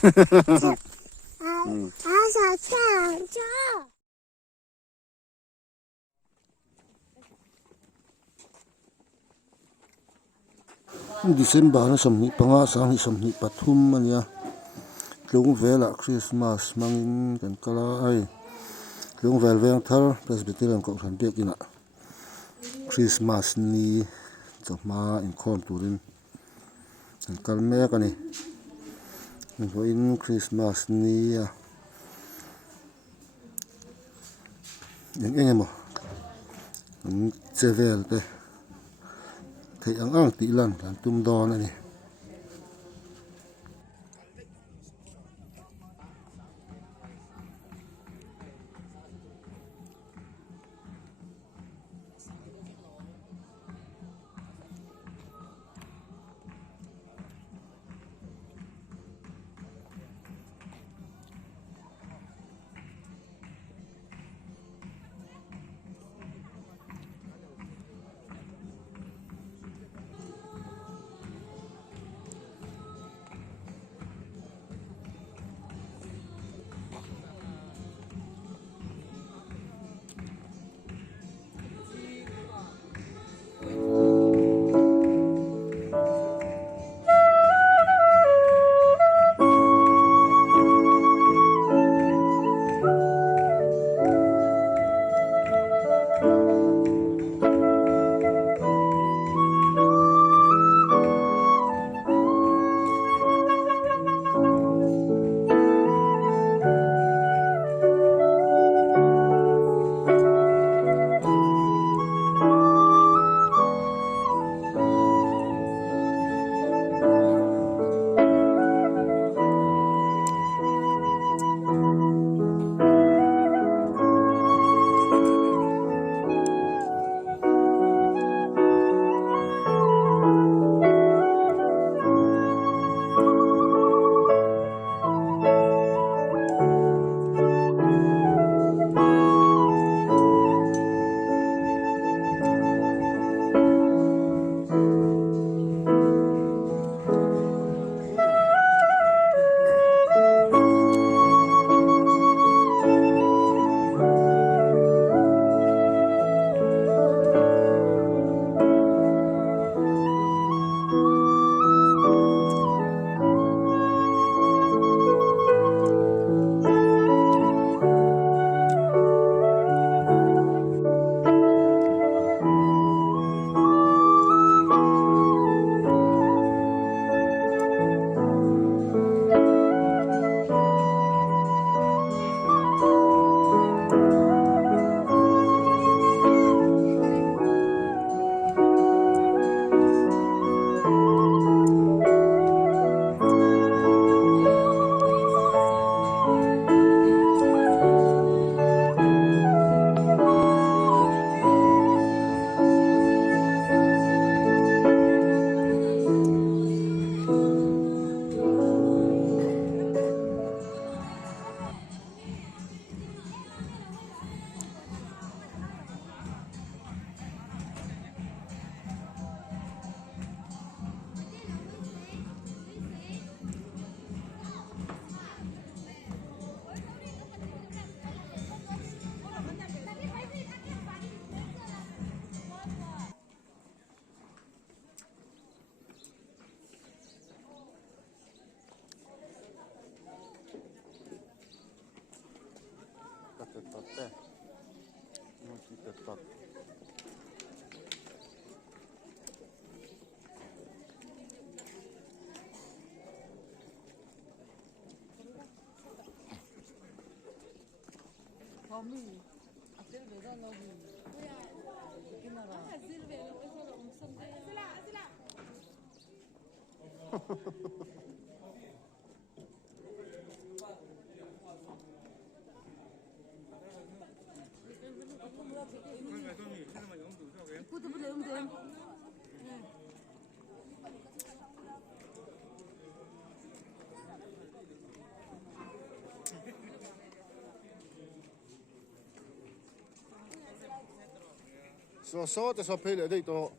December na somni panga sang ni somni pathum ania tlung vela Christmas mangin kan kala ai tlung vel veng thar Presbyterian ko than dek ina Christmas ni chama in khom turin kan kal me ka ni in Christmas ni emo chevel te thei ang ti lan kan tum don ani so te so pele dei to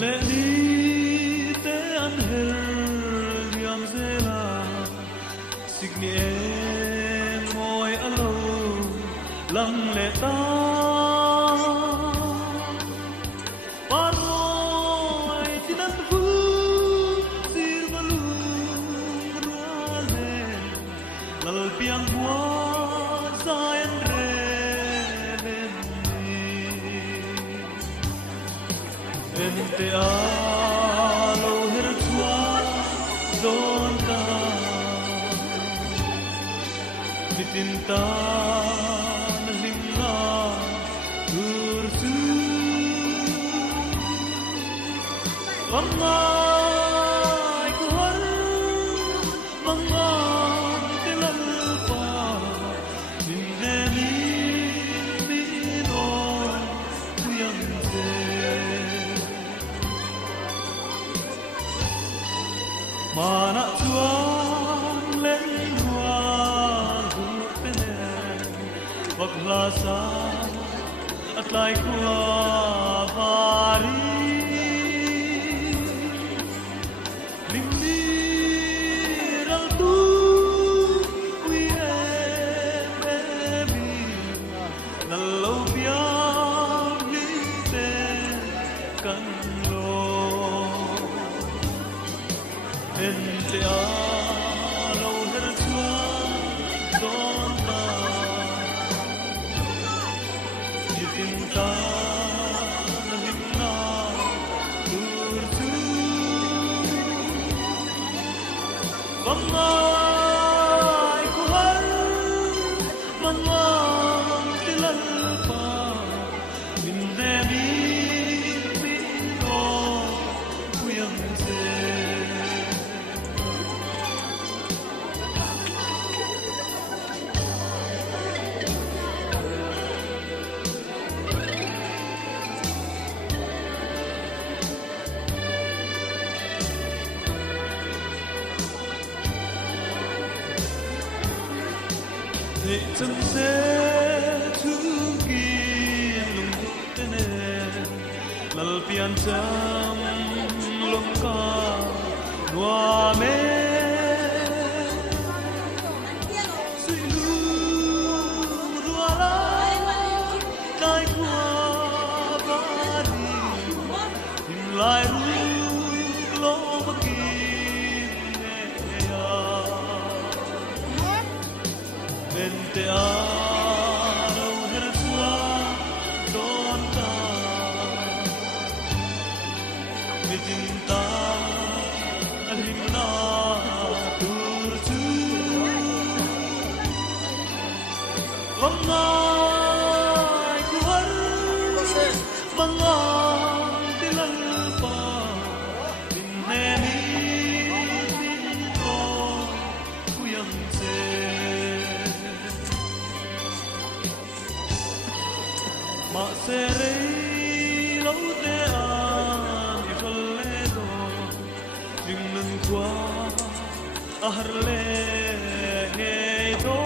lệ ni te an her diam zela signi em ngồi alo lăng lệ ta paroi tinan vu sir malu ruale lal piang bua zayan Ente alo hertua donta ditinta nahimna ursu Ramai kuhar mangang tilalpa Nindeni minon kuyang Mana tuan lên hoa hụt tên bậc la sa at lại qua Paris linh đi ra tu quy em na lâu biang linh tên căn Ente alo hertua donta ditinta nahimna ursu Ramai kuhar manwang tilalpa Mindemi mino kuyang Để chân thế chung kiên lùng tên lal pian cham lung ca noa me suy lu rua la tai qua ba đi tìm lại ru lo bất kỳ Ente alo hertua donta Ditinta alimna tursu Ramai kuhar mangang tilalpa Dinneni dino kuyang Ma serei lâu te an ikolledo Jingnan qua aharle heito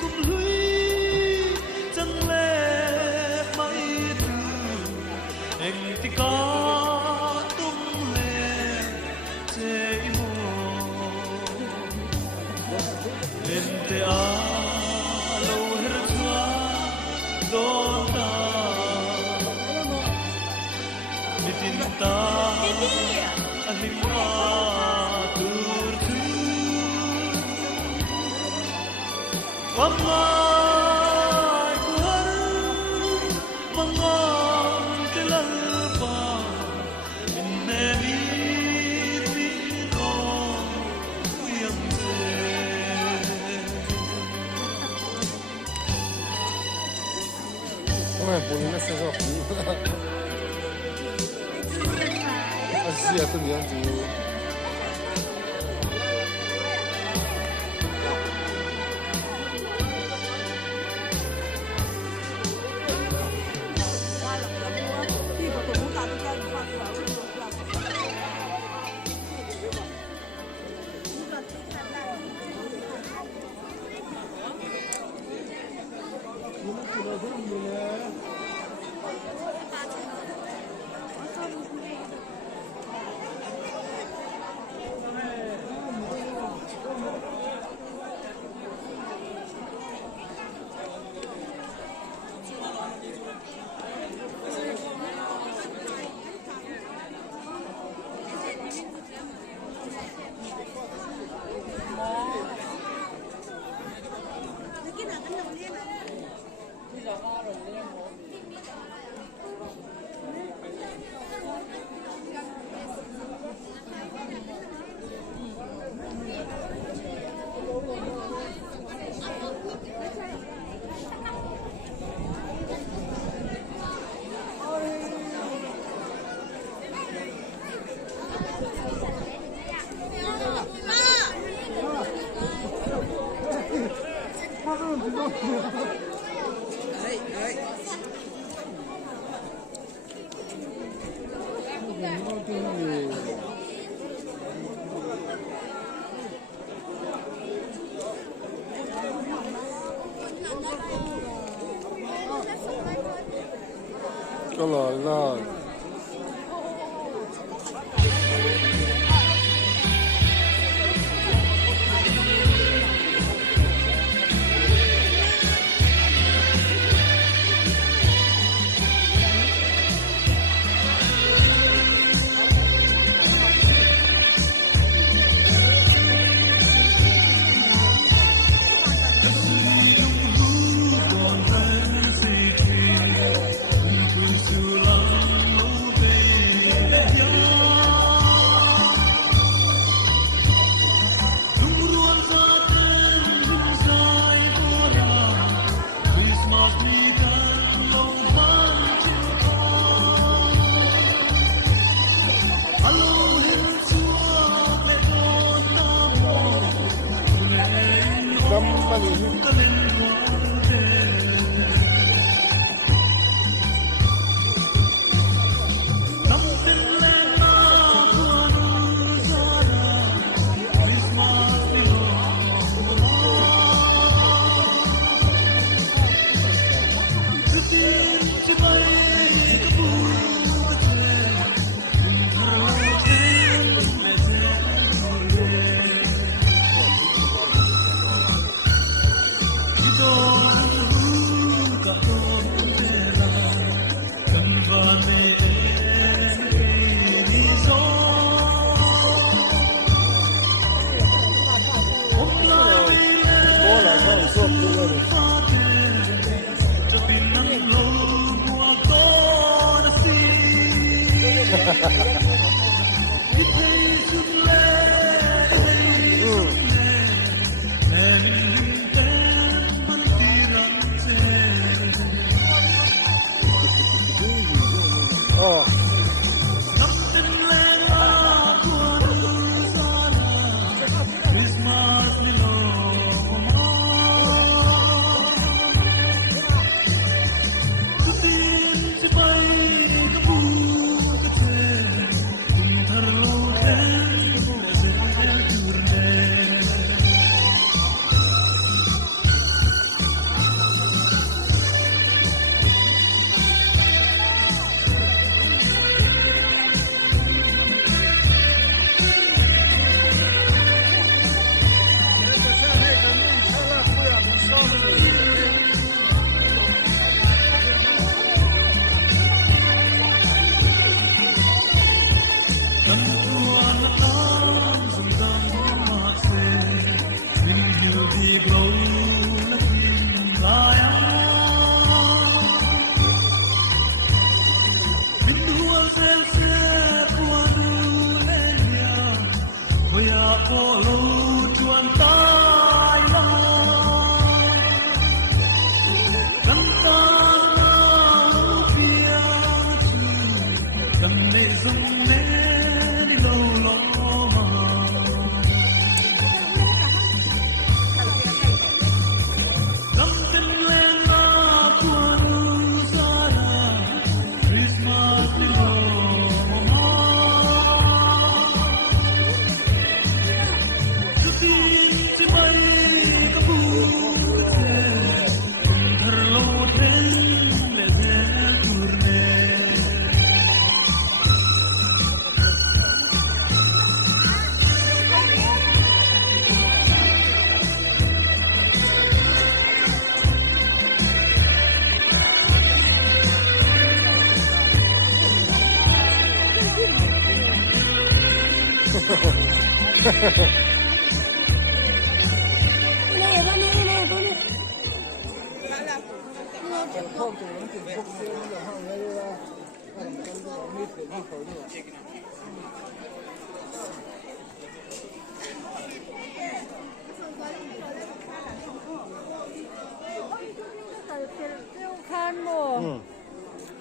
Kum lui chẳng lẽ mai tu Anh ti ca tung le che imo Ente alo hertua donta ditinta alimna turtu Ramai kuhar mangang tilalpa Inneni mino kuyang Ouais, pour les mettre 16h. Assis, attendez, hein, tu veux. Thank you. Có lời lời.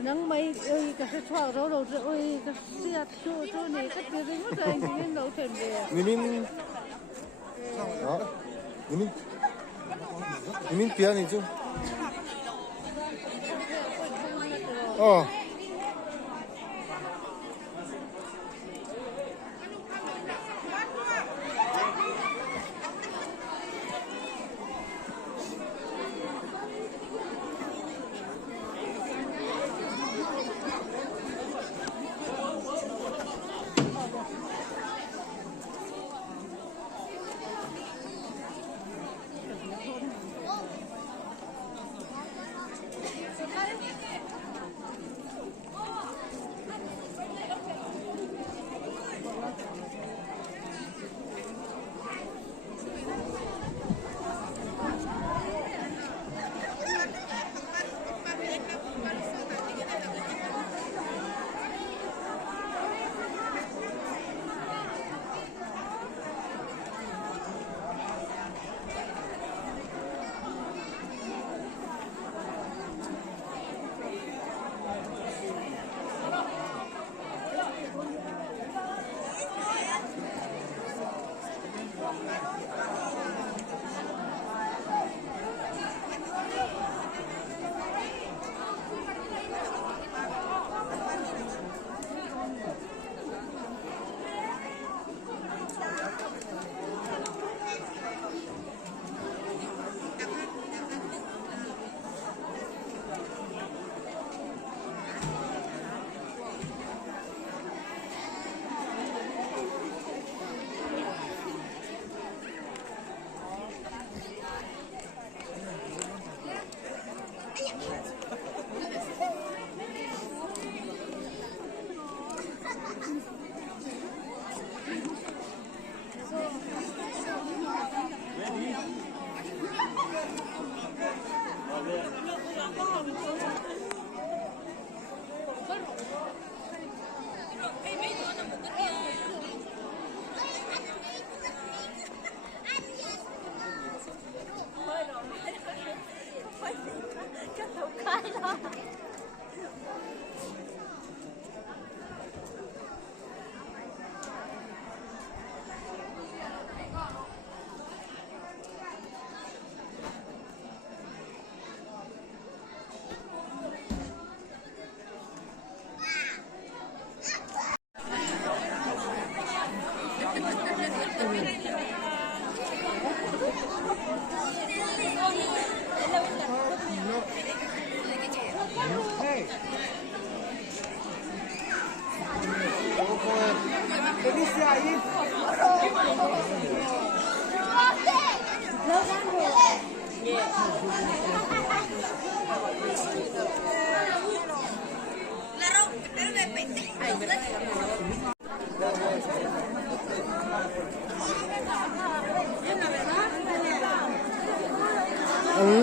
nắng mấy ơi cái choàng đó đầu rồi ơi cái xe chỗ này cái tiền đấy mất rồi nên đầu thuyền về Mimin đó Mimin pia này chứ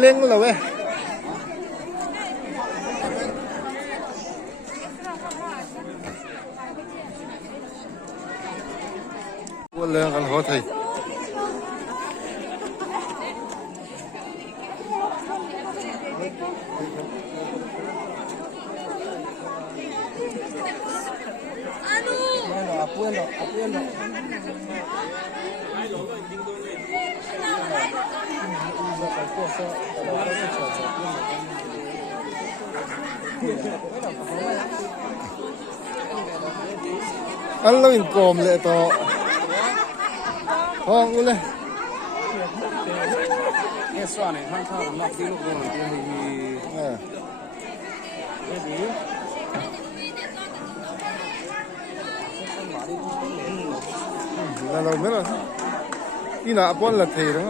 lên rồi vậy quân lên gần hóa thầy apuelo ăn lâu in còm lệ to không luôn đây nghe xoa này mang theo lọc đi lúc rồi là lâu mới là đi nạ con là thề đó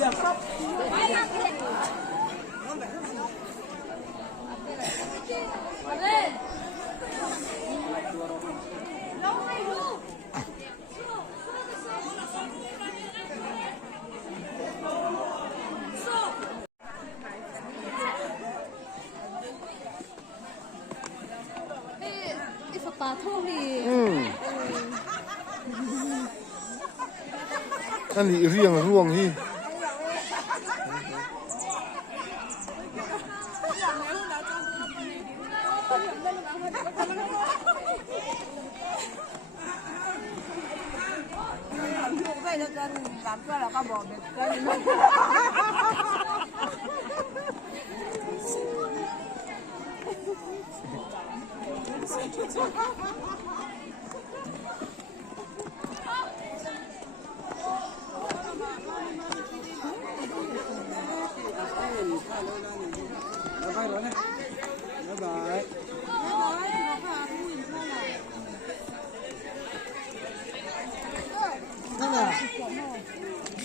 ไอ้สปาทุ่งนี่ อันนี้เรียงร่วงที่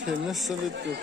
เห็นแล้วสลิดตัว